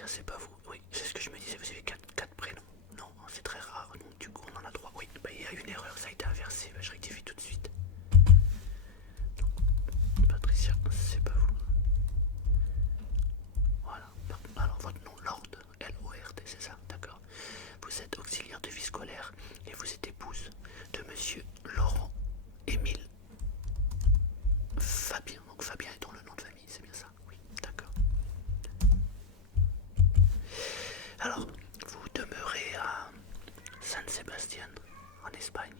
Patricia, c'est pas vous. Oui, c'est ce que je me disais, vous avez quatre prénoms. Non, c'est très rare, donc du coup on en a 3. Oui, bah, il y a une erreur, ça a été inversé, bah, je rectifie tout de suite. Donc, Patricia, c'est pas vous. Voilà. Alors votre nom, Lord, L-O-R-D, c'est ça, d'accord. Vous êtes auxiliaire de vie scolaire et vous êtes épouse de monsieur Laurent Émile Fabien. Donc Fabien est dans le nom de famille, c'est bien ça? Oui, d'accord. Alors, vous demeurez à San Sebastian, en Espagne,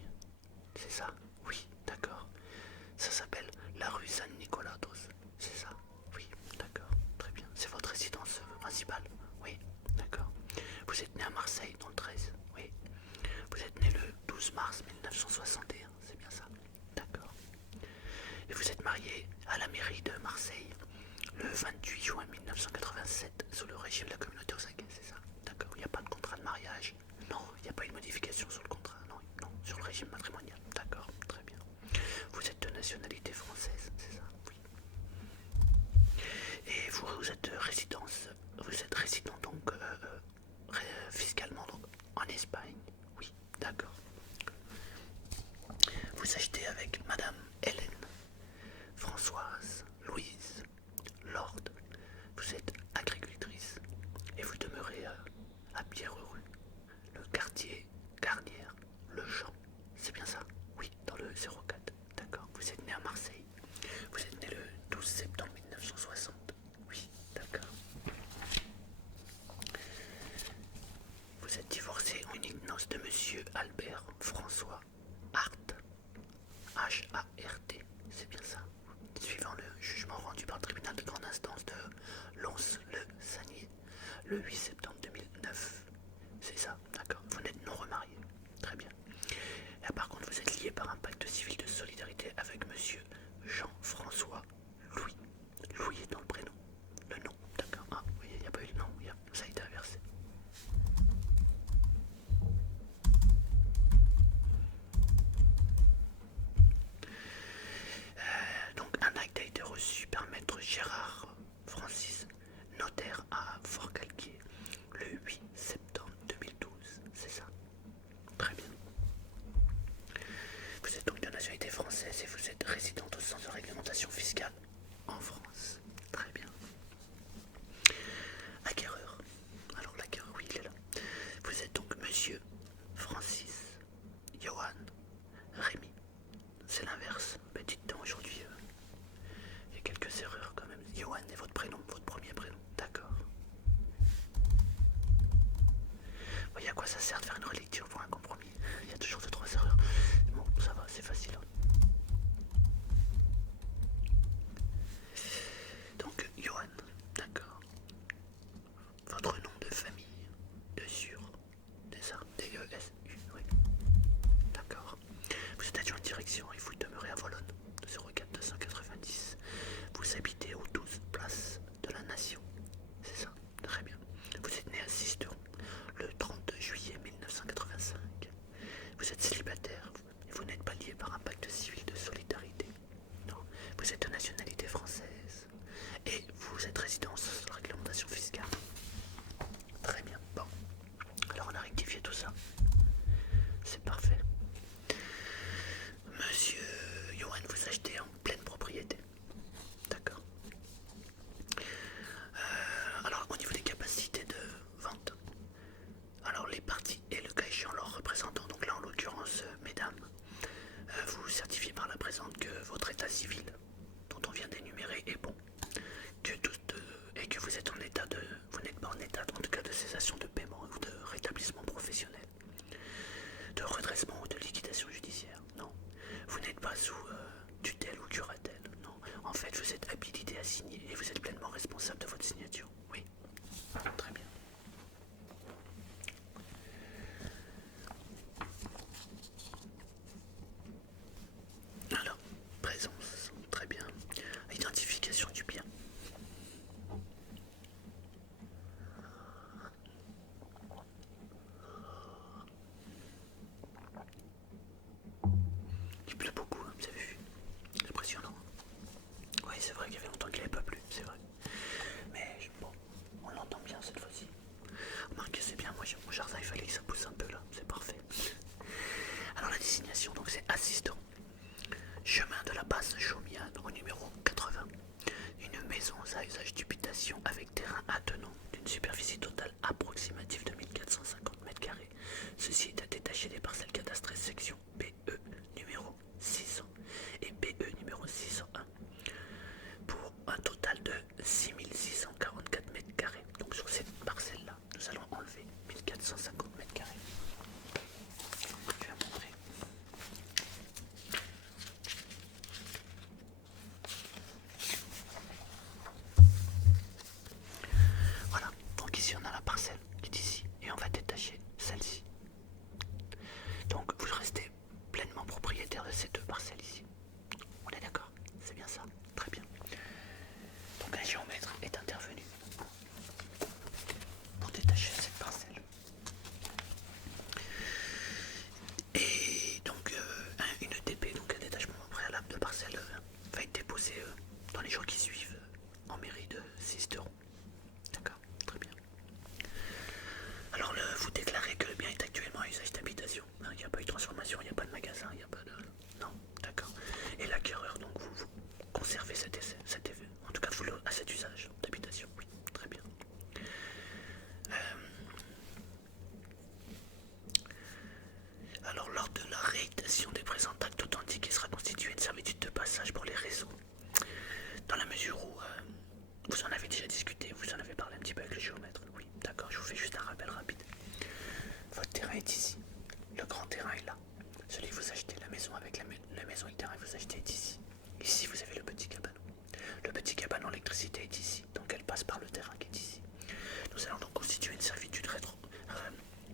c'est ça? Oui, d'accord. Ça s'appelle la rue San Nicolatos, c'est ça? Oui, d'accord, très bien. C'est votre résidence principale? Oui, d'accord. Vous êtes né à Marseille dans le 13? Oui. Vous êtes né le 12 mars 1961, c'est bien ça? D'accord. Et vous êtes marié à la mairie de Marseille le 28 juin 1987 sous le régime de la communauté aux Aguets, c'est ça? D'accord. Il n'y a pas de contrat de mariage? Non, il n'y a pas eu de modification sur le contrat? Non, non, sur le régime matrimonial. D'accord, très bien. Vous êtes de nationalité française, c'est ça? Oui. Et vous êtes résident donc fiscalement donc, en Espagne? Oui, d'accord. Vous achetez avec Madame Hélène, Françoise, Louise, Lord. Vous êtes agricultrice et vous demeurez à Pierrerue, le quartier Garnière, le Champ. C'est bien ça? Oui, dans le 04. D'accord. Vous êtes né à Marseille. Vous êtes né le 12 septembre 1960. Oui, d'accord. Vous êtes divorcé en unique noces de monsieur Albert François Hart. H-A-R-T. C'est bien ça. Suivant le jugement rendu par le tribunal de grande instance de Lons-le-Saunier le 8 septembre 2009. C'est ça, d'accord. Vous n'êtes non remarié. Très bien. Et par contre, vous êtes lié par un pacte civil de solidarité avec monsieur Jean-François Louis. Louis est dans le prénom. Le nom, d'accord. Ah, oui, il n'y a pas eu le nom, ça a été inversé. Donc, un acte a été reçu par maître Gérard Francis, notaire à Fort-Calquier, le 8 septembre 2012. C'est ça? Très bien. Vous êtes donc de nationalité française et vous êtes résidente au sens de réglementation fiscale en France. Très bien. Acquéreur. Alors l'acquéreur, oui, il est là. Vous êtes donc monsieur Francis Johan Rémy. C'est l'inverse. Petite temps aujourd'hui. Il y a quelques erreurs quand même. Johan est votre prénom, votre premier prénom. D'accord. Vous voyez à quoi ça sert de faire une relecture pour un compromis? Il y a toujours 2-3 erreurs. Bon, ça va, c'est facile. Donc, Johan, d'accord. Votre nom de famille, de sûr, c'est ça, D-E-S-U, oui. D'accord. Vous êtes adjoint de direction et vous demeurez à Volonne, 04 290. Vous habitez au 12 place de la Nation, c'est ça, très bien. Vous êtes né à Sisteron, le 30 juillet 1985. Vous êtes célibataire et vous n'êtes pas lié par un pacte civil de solidarité. Non, vous êtes de nationalité française et vous êtes résident sans réglementation fiscale. Très bien, bon. Alors on a rectifié tout ça. C'est parfait. Monsieur Johan, vous achetez en pleine propriété. D'accord. Alors au niveau des capacités de vente, alors les parties et le cas échéant leurs représentants, donc là en l'occurrence mesdames, vous certifiez par la présente que votre état civil, dont on vient d'énumérer, est bon, que et que vous êtes en état de, vous n'êtes pas en état en tout cas de cessation de paiement ou de rétablissement professionnel, de redressement ou de liquidation judiciaire. Non, vous n'êtes pas sous tutelle ou curatelle. Non, en fait vous êtes habilité à signer et vous êtes pleinement responsable de votre signature. Oui, très bien. Alors, présence, très bien. Identification du bien. Il pleut beaucoup, hein, vous avez vu. Impressionnant. Oui, c'est vrai qu'il y avait longtemps qu'il n'avait pas plu, c'est vrai. Mais bon, on l'entend bien cette fois-ci. habitation avec terrain attenant d'une superficie totale approximative de 1450 m². Ceci est à détacher des parcelles cadastrées section BE numéro 600 et BE numéro 601 pour un total de 6644 m². Donc sur cette parcelle-là, nous allons enlever 1450 m². Je vais montrer. Voilà, donc ici on a la parcelle qui est ici et on va détacher celle-ci. Donc vous restez pleinement propriétaire de ces deux parcelles ici. On est d'accord? C'est bien ça? Très bien. Donc un géomètre est intervenu pour détacher cette parcelle. Et donc une DP, donc un détachement préalable de parcelle, va être déposé dans les jours qui suivent en mairie de Sisteron. D'accord, très bien. Alors vous déclarez que le bien est actuellement à usage d'habitation. Il n'y a pas eu de transformation, il n'y a pas de magasin, il n'y a pas de... Non, d'accord. Et l'acquéreur, donc vous conservez cet effet. En tout cas, vous à cet usage d'habitation. Oui, très bien. Alors lors de la réédition des présents actes authentiques, il sera constitué une servitude de passage pour les réseaux. Dans la mesure où vous en avez déjà discuté, vous en avez parlé un petit peu avec le géomètre. Oui, d'accord, je vous fais juste un rappel rapide. Votre terrain est ici. Le grand terrain est là. Celui que vous achetez, la maison avec la maison et le terrain que vous achetez est ici. Ici, vous avez le petit cabanon. Le petit cabanon, l'électricité est ici. Donc elle passe par le terrain qui est ici. Nous allons donc constituer une servitude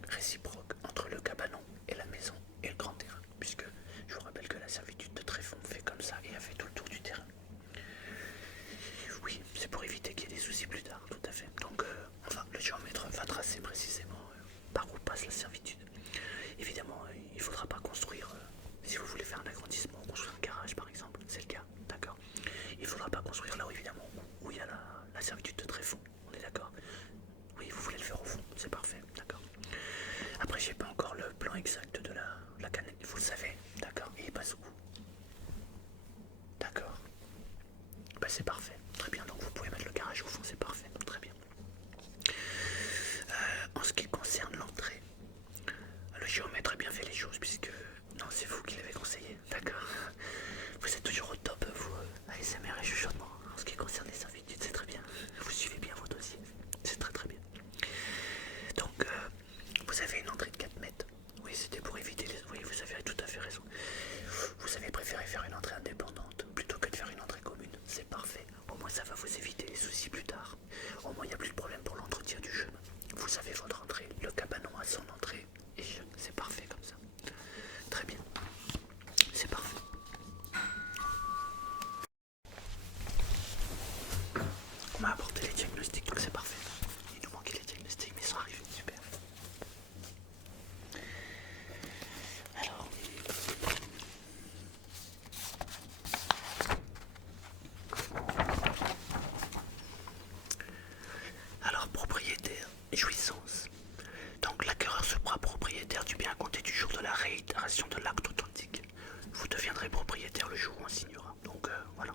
réciproque entre le cabanon et la maison et le grand terrain. Puisque je vous rappelle que la servitude de Tréfond fait comme ça et a fait tout le tour du terrain. Oui, c'est pour éviter qu'il y ait des soucis plus tard, tout à fait. Donc le géomètre va tracer précisément par où passe la servitude. Évidemment, il ne faudra pas construire, si vous voulez faire un agrandissement, construire un garage par exemple, c'est le cas, d'accord. Il ne faudra pas construire là où évidemment où il y a la servitude de Tréfond, on est d'accord. Oui, vous voulez le faire au fond, c'est parfait, d'accord. Après, j'ai pas encore le plan exact de la canette, vous le savez, d'accord. Il passe où? D'accord. Bah, c'est parfait, très bien, donc vous pouvez mettre le garage au fond, c'est parfait, très bien. En ce qui concerne l'entrée, le géomètre a bien fait les choses puisque... Non, c'est vous qui l'avez conseillé, d'accord. Vous êtes toujours au top, vous, ASMR et chuchotement. En ce qui concerne les servitudes, c'est très bien. Vous suivez bien vos dossiers, c'est très très bien. Donc, vous avez une entrée de 4 mètres. Oui, c'était pour éviter les... Oui, vous avez tout à fait raison. Vous avez préféré faire une entrée indépendante plutôt que de faire une entrée commune. C'est parfait. Au moins, ça va vous éviter les soucis plus tard. Au moins, il n'y a plus de problème pour l'entretien du chemin. Vous avez votre entrée, le cabanon a son entrée. Et c'est parfait comme ça. Très bien. C'est parfait. On m'a apporté les diagnostics, donc c'est parfait. Il nous manquait les diagnostics, mais ils sont arrivés. Super. Alors, propriétaire et jouissance. Donc l'acquéreur sera propriétaire du bien à compter du jour de la réitération de l'acte authentique. Vous deviendrez propriétaire le jour où on signera. Donc voilà.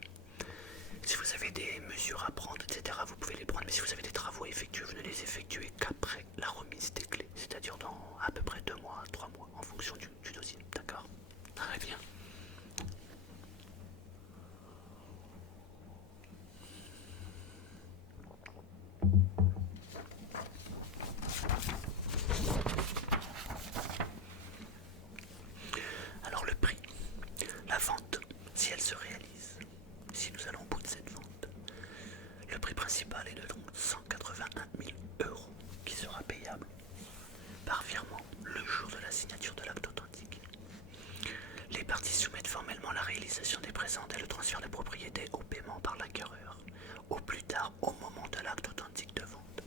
Si vous avez des mesures à prendre, etc., vous pouvez les prendre. Mais si vous avez des travaux à effectuer, vous ne les effectuez qu'après la remise des clés. C'est-à-dire dans à peu près 2 mois, 3 mois, en fonction du dossier. D'accord? Très bien. Alors le prix, la vente, si elle se réalise, si nous allons au bout de cette vente, le prix principal est de donc 181 000 € qui sera payable par virement le jour de la signature de l'acte authentique. Les parties soumettent formellement la réalisation des présentes et le transfert de propriété au paiement par l'acquéreur, au plus tard au moment de l'acte authentique de vente,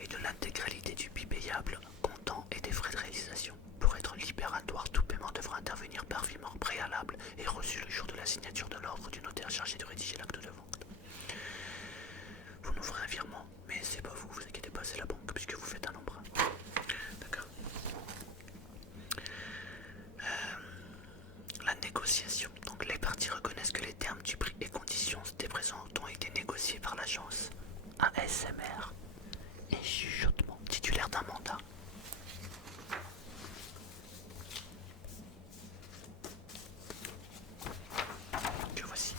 et de l'intégralité du prix payable, comptant et des frais de réalisation. Pour être libératoire, tout paiement devra intervenir par virement préalable et reçu le jour de la signature de l'ordre du notaire chargé de rédiger l'acte de vente. Vous nous ferez un virement, mais c'est pas vous inquiétez pas, c'est la banque, puisque vous faites un emprunt. D'accord. La négociation. Donc les parties reconnaissent que les termes du prix et conditions des présents ont été négociés par l'agence AS ASMR et chuchotement titulaire d'un mandat. Que voici.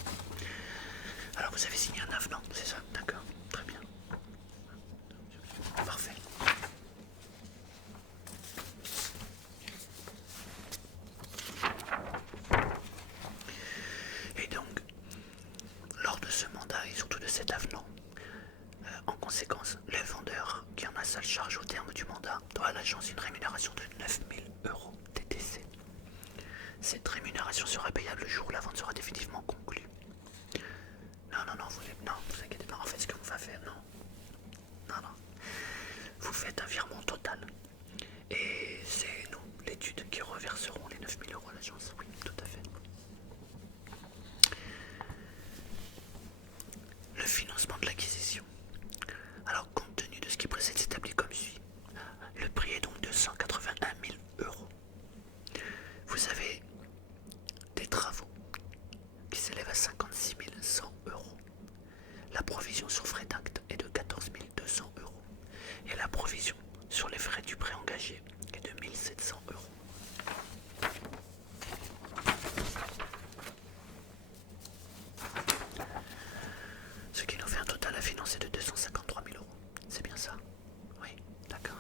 Alors vous avez signé un avenant, c'est ça? D'accord, très bien. Parfait. Et donc, lors de ce mandat et surtout de cet avenant, en conséquence, le vendeur qui en a sa charge au terme du mandat doit à l'agence une rémunération de 9 000 € TTC. Cette rémunération sera payable le jour où la vente sera définitivement conclue. Non, vous inquiétez pas, en fait ce que vous va faire, non, vous faites un virement total. Et c'est nous, l'étude, qui reverserons les 9 000 € à l'agence, oui, tout à fait. Le financement de l'acquisition. Alors, compte tenu de ce qui précède, c'est établi comme suit. Le prix est donc de 181 000 €. Vous avez des travaux qui s'élèvent à 56 100 €. La provision sur frais d'acte est de 14 200 €. Et la provision sur les frais du prêt engagé est de 1 700 €. Ce qui nous fait un total à financer de 253 000 €. C'est bien ça? Oui, d'accord.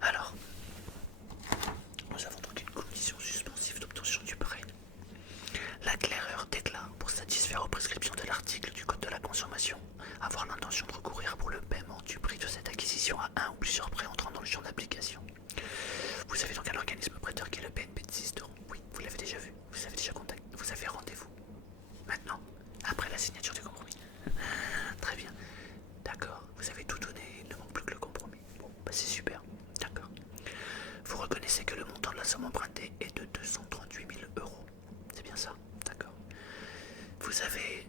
Alors, nous avons donc une condition suspensive d'obtention du prêt. L'acquéreur déclare, pour satisfaire aux prescriptions de l'article du Code de la consommation, avoir l'intention de recourir pour le paiement du prix de cette acquisition à un ou plusieurs prêts entrant dans le champ d'application. Vous avez donc un organisme prêteur qui est le BNP de Sisteron. Oui, vous l'avez déjà vu, vous avez déjà contacté, vous avez rendez-vous. Maintenant, après la signature du compromis. Très bien. D'accord, vous avez tout donné, il ne manque plus que le compromis. Bon, bah c'est super. D'accord. Vous reconnaissez que le montant de la somme empruntée est de 238 000 €. C'est bien ça? D'accord. Vous avez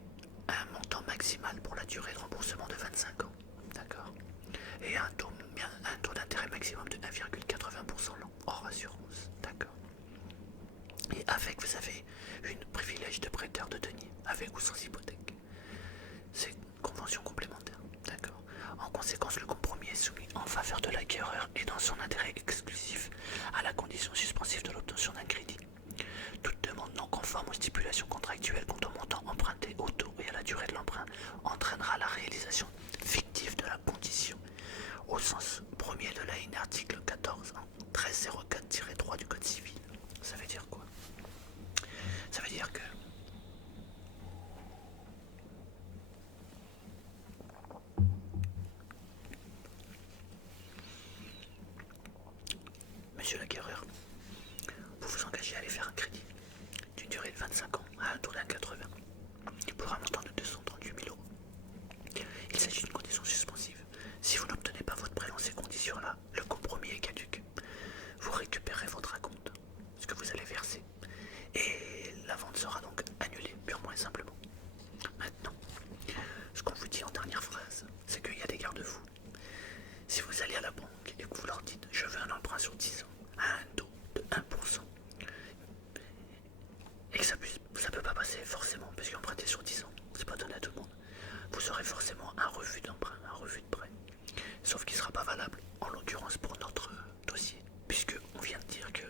un montant maximal pour la durée de remboursement de 25 ans. D'accord. Et un taux d'intérêt maximum de 1,80% l'an, hors assurance. D'accord. Et avec, vous avez une privilège de prêteur de deniers, avec ou sans hypothèque. C'est une convention complémentaire. D'accord. En conséquence, le compromis est soumis en faveur de l'acquéreur et dans son intérêt exclusif à la condition suspensive de l'obtention d'un crédit. Toute demande non conforme aux stipulations contractuelles quant au montant emprunté, au taux et à la durée de l'emprunt entraînera la réalisation fictive de la condition au sens premier de l'alinéa article 14 1304-3 du Code civil. Ça veut dire quoi? Ça veut dire que monsieur l'acquéreur, vous vous engagez à aller faire un crédit d'une durée de 25 ans à un taux d'un 80 pour un montant de 238 000 €. Il s'agit d'une condition suspensive. Si vous n'obtenez pas votre prêt dans ces conditions-là, le compromis est caduc. Vous récupérez votre acompte, ce que vous allez verser, et la vente sera donc annulée, purement et simplement. Maintenant, ce qu'on vous dit en dernière phrase, c'est qu'il y a des garde-fous. Si vous allez à la banque et que vous leur dites « je veux un emprunt sur 10 ans à un taux de 1%, et que ça peut pas passer forcément, parce qu'emprunter sur 10 ans, c'est pas donné à tout le monde, vous aurez forcément un refus d'emprunt, un refus de prêt. Sauf qu'il ne sera pas valable, en l'occurrence pour notre dossier, puisque on vient de dire que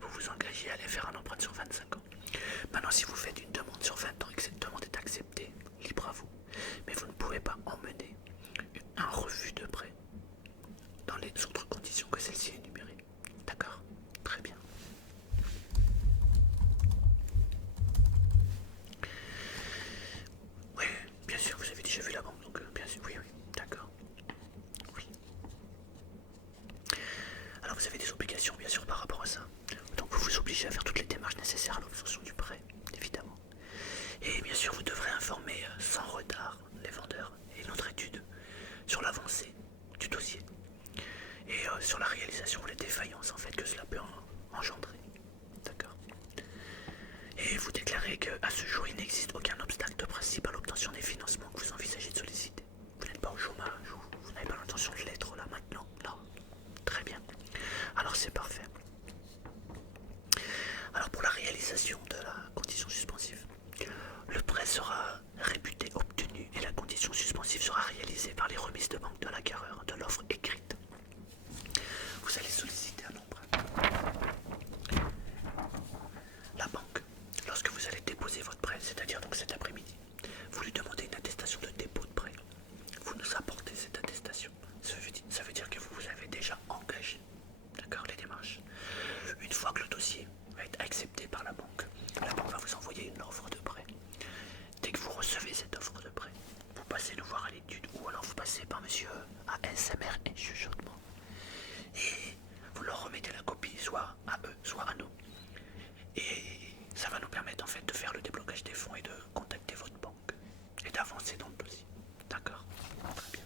vous vous engagez à aller faire un emprunt sur 25 ans. Maintenant, si vous faites une demande sur 20 ans et que cette demande c'est parfait. Alors pour la réalisation de la condition suspensive, le prêt sera réputé obtenu et la condition suspensive sera réalisée par les remises de banque de l'acquéreur de l'offre écrite. Vous allez solliciter un emprunt. La banque, lorsque vous allez déposer votre prêt, c'est-à-dire donc cet après-midi, vous lui demandez une attestation de dépôt de prêt. Vous nous apportez cette attestation. Ça veut dire que vous avez déjà engagé, d'accord, les démarches. Une fois que le dossier va être accepté par la banque va vous envoyer une offre de prêt. Dès que vous recevez cette offre de prêt, vous passez nous voir à l'étude ou alors vous passez par monsieur ASMR et chuchotement. Et vous leur remettez la copie soit à eux, soit à nous. Et ça va nous permettre en fait de faire le déblocage des fonds et de contacter votre banque et d'avancer dans le dossier. D'accord? Très bien.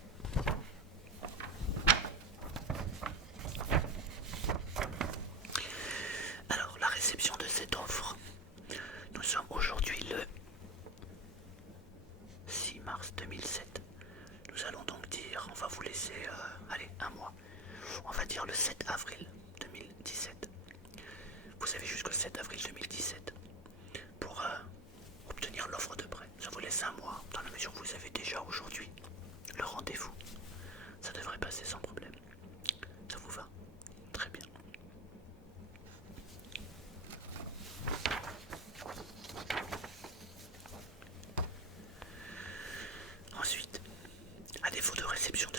Alors, la réception de cette offre, nous sommes aujourd'hui le 6 mars 2007. Nous allons donc dire, on va vous laisser, un mois. On va dire le 7 avril 2017. Vous avez jusqu'au 7 avril 2017 pour obtenir l'offre de prêt. Ça vous laisse un mois, dans la mesure où vous avez déjà aujourd'hui le rendez-vous. Ça devrait passer sans problème. Ça vous va? Très bien. Ensuite, à défaut de réception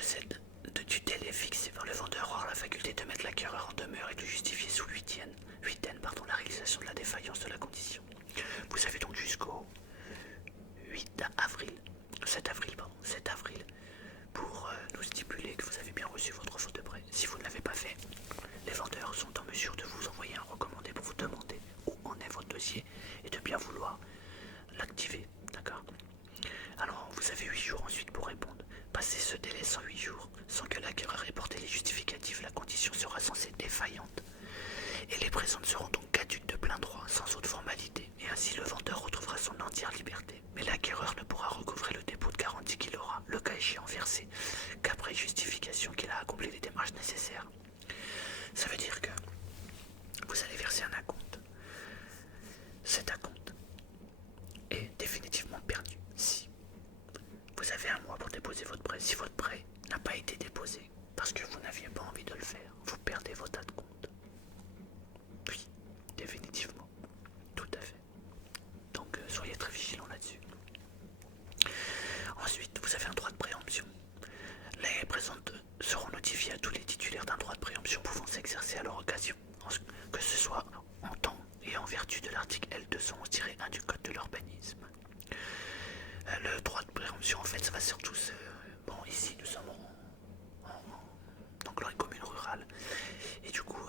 du délai fixé par le vendeur, aura la faculté de mettre l'acquéreur en demeure et de justifier sous huitaine la réalisation de la défaillance de la condition. Vous avez donc jusqu'au 7 avril, pour nous stipuler que vous avez bien reçu votre offre de prêt. Si vous ne l'avez pas fait, les vendeurs sont en mesure de vous envoyer un recommandé pour vous demander où en est votre dossier et de bien vouloir l'activer. D'accord? Alors vous avez 8 jours ensuite pour répondre. Passez ce délai sans 8 jours, sans que l'acquéreur ait porté les justificatifs, la condition sera censée défaillante. Et les présentes seront donc caduques de plein droit, sans autre formalité, et ainsi le vendeur retrouvera son entière liberté. Mais l'acquéreur ne pourra recouvrer le dépôt de garantie qu'il aura, le cas échéant versé, qu'après justification qu'il a accompli les démarches nécessaires. Ça veut dire que vous allez verser un acompte. Cet acompte est définitivement perdu si vous avez un mois pour déposer votre prêt. Si votre prêt n'a pas été déposé parce que vous n'aviez pas envie de le faire, vous perdez votre acompte. Oui, définitivement. Tout à fait. Donc soyez très vigilants là-dessus. Ensuite, vous avez un droit de préemption. Les présentes seront notifiées à tous les titulaires d'un droit de préemption pouvant s'exercer à leur occasion, que ce soit en temps et en vertu de l'article L211-1 du Code de l'urbanisme. Le droit de préemption, en fait, ça va surtout ici, nous sommes donc dans les communes rurales. Et du coup,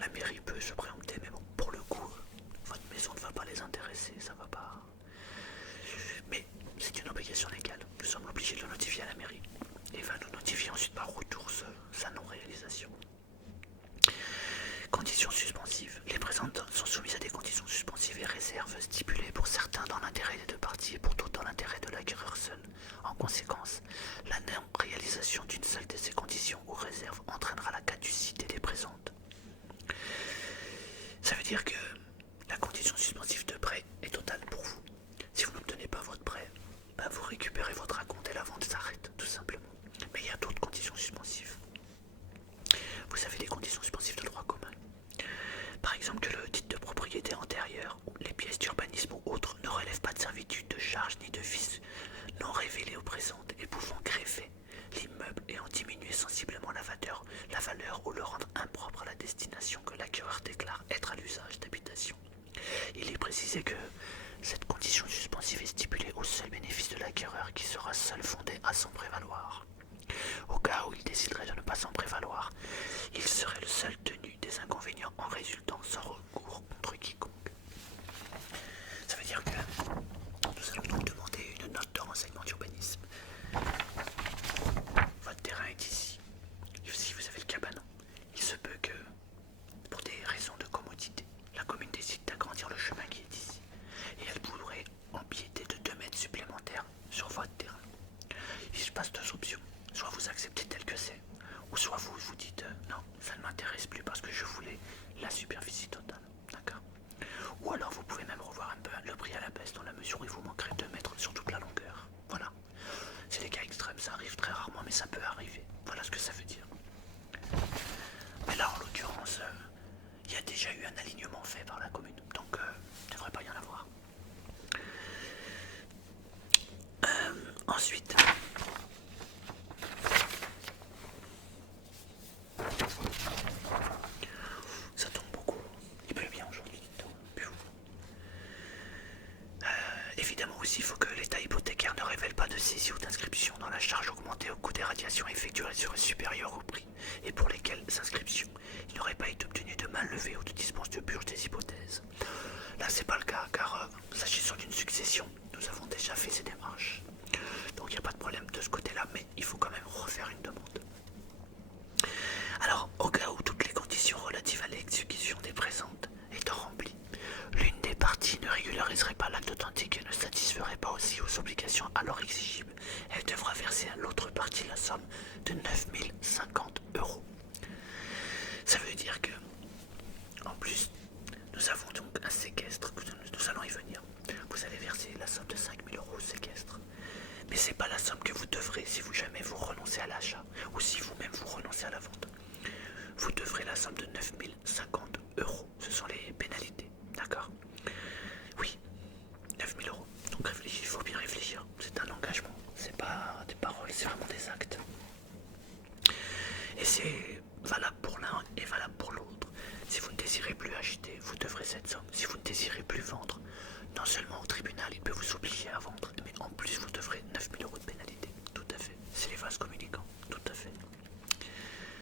la mairie peut se préempter, mais bon, pour le coup, votre maison ne va pas les intéresser, ça va pas. Mais c'est une obligation légale. Nous sommes obligés de le notifier à la mairie. Et va nous notifier ensuite par retour sa non-réalisation. Conditions suspensives. Les présentes sont soumises à des conditions suspensives et réserves stipulées pour certains dans l'intérêt des deux parties et pour d'autres dans l'intérêt de l'acquéreur seul. En conséquence, la non-réalisation d'une seule de ces conditions ou réserves entraînera la caducité des présentes. Ça veut dire que la condition suspensive de prêt est totale pour vous. Si vous n'obtenez pas votre prêt, vous récupérez votre acompte et la vente s'arrête, tout simplement. Mais il y a d'autres conditions suspensives. Vous avez les conditions suspensives de droit commun. Par exemple que le titre de propriété antérieur ou les pièces d'urbanisme ou autres ne relèvent pas de servitude, de charge ni de vice non révélés aux présentes et pouvant greffer l'immeuble et en diminuer sensiblement la valeur ou le rendre impropre à la destination que l'acquéreur déclare être à l'usage d'habitation. Il est précisé que cette condition suspensive est stipulée au seul bénéfice de l'acquéreur qui sera seul fondé à s'en prévaloir. Au cas où il déciderait de ne pas s'en prévaloir, il serait le seul tenu des inconvénients en résultant sans recours contre quiconque. Ça veut dire que nous allons donc demander une note de renseignement d'urbanisme. Votre terrain est ici. Si vous avez le cabanon, il se peut que, pour des raisons de commodité, la commune décide d'agrandir le chemin qui est ici. Et elle pourrait empiéter de 2 mètres supplémentaires sur votre terrain. Il se passe 2 options. Soit vous acceptez tel que c'est, ou soit vous vous dites non, ça ne m'intéresse plus parce que je mesure, il vous manquerait 2 mètres sur toute la longueur. Voilà. C'est des cas extrêmes, ça arrive très rarement, mais ça peut arriver. Voilà ce que ça veut dire. Mais là, en l'occurrence, il y a déjà eu un alignement fait par la commune, donc il ne devrait pas y en avoir. Ensuite, ça tombe beaucoup. Il pleut bien aujourd'hui. Évidemment aussi, il faut que l'état hypothécaire ne révèle pas de saisie ou d'inscription dans la charge augmentée au coût des radiations effectuées sur supérieur au prix et pour lesquelles inscriptions il n'aurait pas été obtenu de main levée ou de dispense de purge des hypothèses. Là, c'est pas le cas, car s'agissant d'une succession, nous avons déjà fait ces démarches. Donc il n'y a pas de problème de ce côté-là, mais il faut quand même refaire une demande. Alors, au cas où toutes les conditions relatives à l'exécution des présentes étant remplies, l'une des parties ne régulariserait pas l'acte authentique et ne satisferait pas aussi aux obligations alors exigibles. Elle devra verser à l'autre partie la somme de 9050 €. Ça veut dire que, en plus, nous avons donc un séquestre, nous allons y venir. Vous allez verser la somme de 5000 € au séquestre. Mais c'est pas la somme que vous devrez si vous jamais vous renoncez à l'achat ou si vous-même vous renoncez à la vente. Vous devrez la somme de 9050 €. Ce sont les pénalités, d'accord? Oui, 9000 €. Donc il faut bien réfléchir. C'est un engagement, c'est pas des paroles, c'est vraiment des actes. Et c'est valable pour l'un et valable pour l'autre. Si vous ne désirez plus acheter, vous devrez cette somme. Si vous ne désirez plus vendre, non seulement au tribunal, il peut